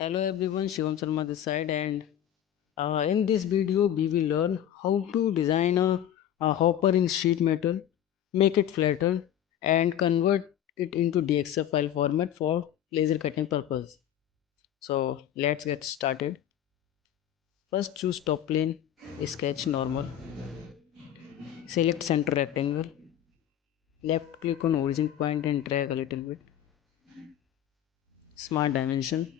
Hello everyone, Shivam Sharma this side, and in this video we will learn how to design a hopper in sheet metal, make it flatten and convert it into DXF file format for laser cutting purpose. So let's get started. First choose top plane, sketch normal, select center rectangle, left click on origin point and drag a little bit, smart dimension,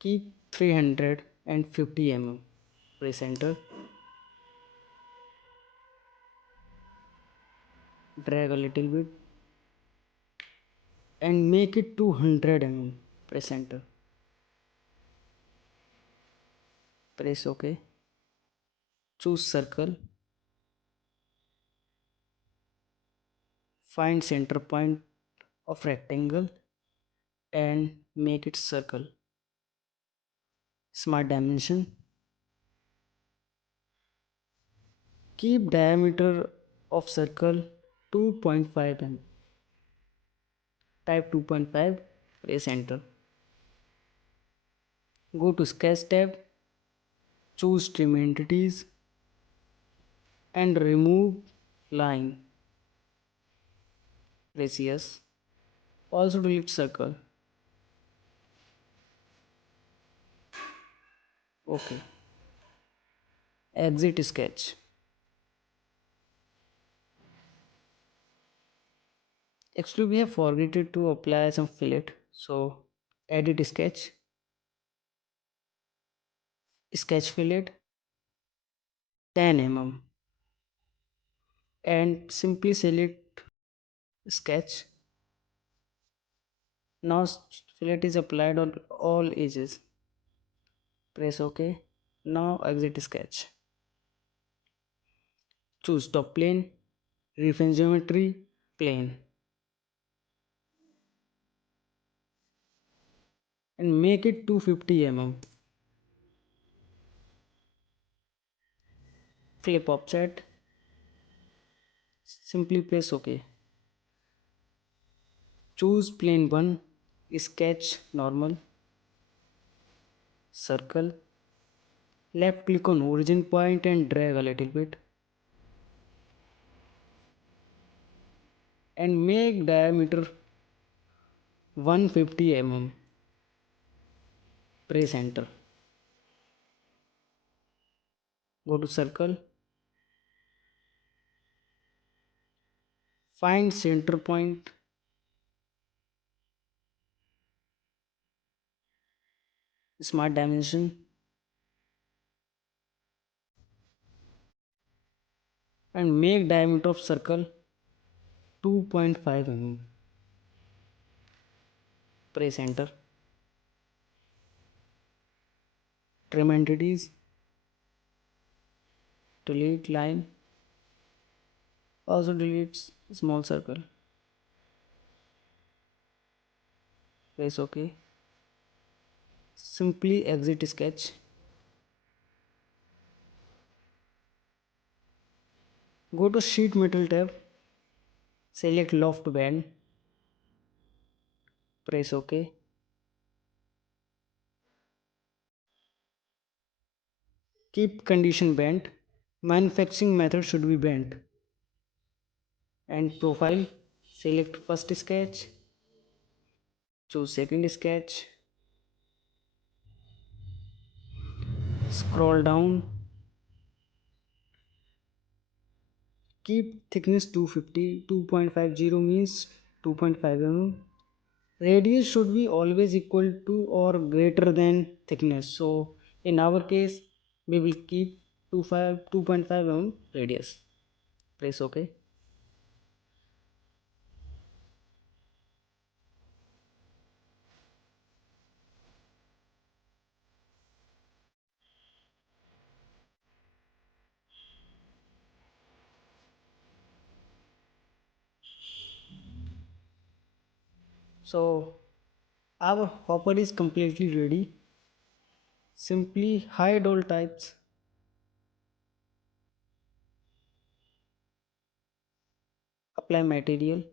keep 350 mm, press enter, drag a little bit and make it 200 mm. Press enter. Press OK. Choose circle. Find center point of rectangle and make it circle. Smart dimension. Keep diameter of circle 2.5 mm. Type 2.5. Press enter. Go to sketch tab. Choose trim entities and remove line. Press yes. Also delete circle. OK. Exit sketch. Actually, we have forgotten to apply some fillet. So, edit sketch, sketch fillet 10 mm, and simply select sketch. Now, fillet is applied on all edges. Press OK. Now, exit sketch. Choose top plane, reference geometry, plane, and make it 250 mm. Flip offset. Simply press OK. Choose plane 1, sketch normal, circle, left click on origin point and drag a little bit and make diameter 150 mm. Press enter. Go to circle, find center point, smart dimension and make diameter of circle 2.5 mm. Press enter. Trim entities, delete line, also delete small circle. Press OK. Simply exit sketch. Go to sheet metal tab, select loft band, press OK. Keep condition bent. Manufacturing method should be bent. And profile, select first sketch, choose second sketch, scroll down, keep thickness 250, 2.50 means 2.5 mm. Radius should be always equal to or greater than thickness. So in our case, we will keep 2.5 mm radius. Press OK. So our hopper is completely ready. Simply hide all types, apply material,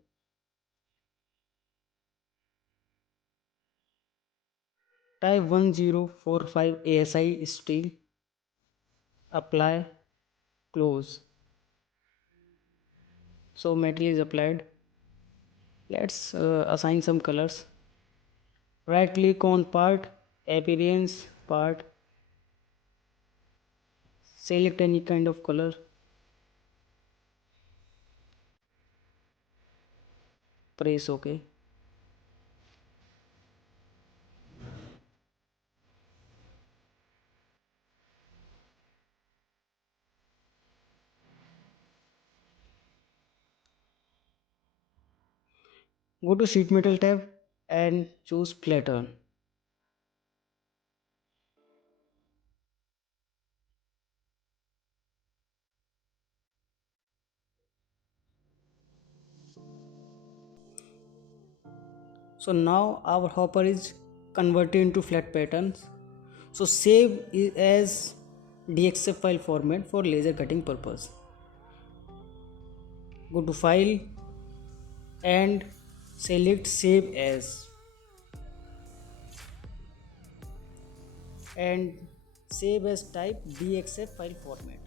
type 1045 ASI steel, apply, close. So material is applied. Let's assign some colors. Right click on part, appearance part, select any kind of color, press OK. Go to sheet metal tab and choose pattern. So now our hopper is converted into flat patterns. So save it as DXF file format for laser cutting purpose. Go to file and select save as and save as type DXF file format.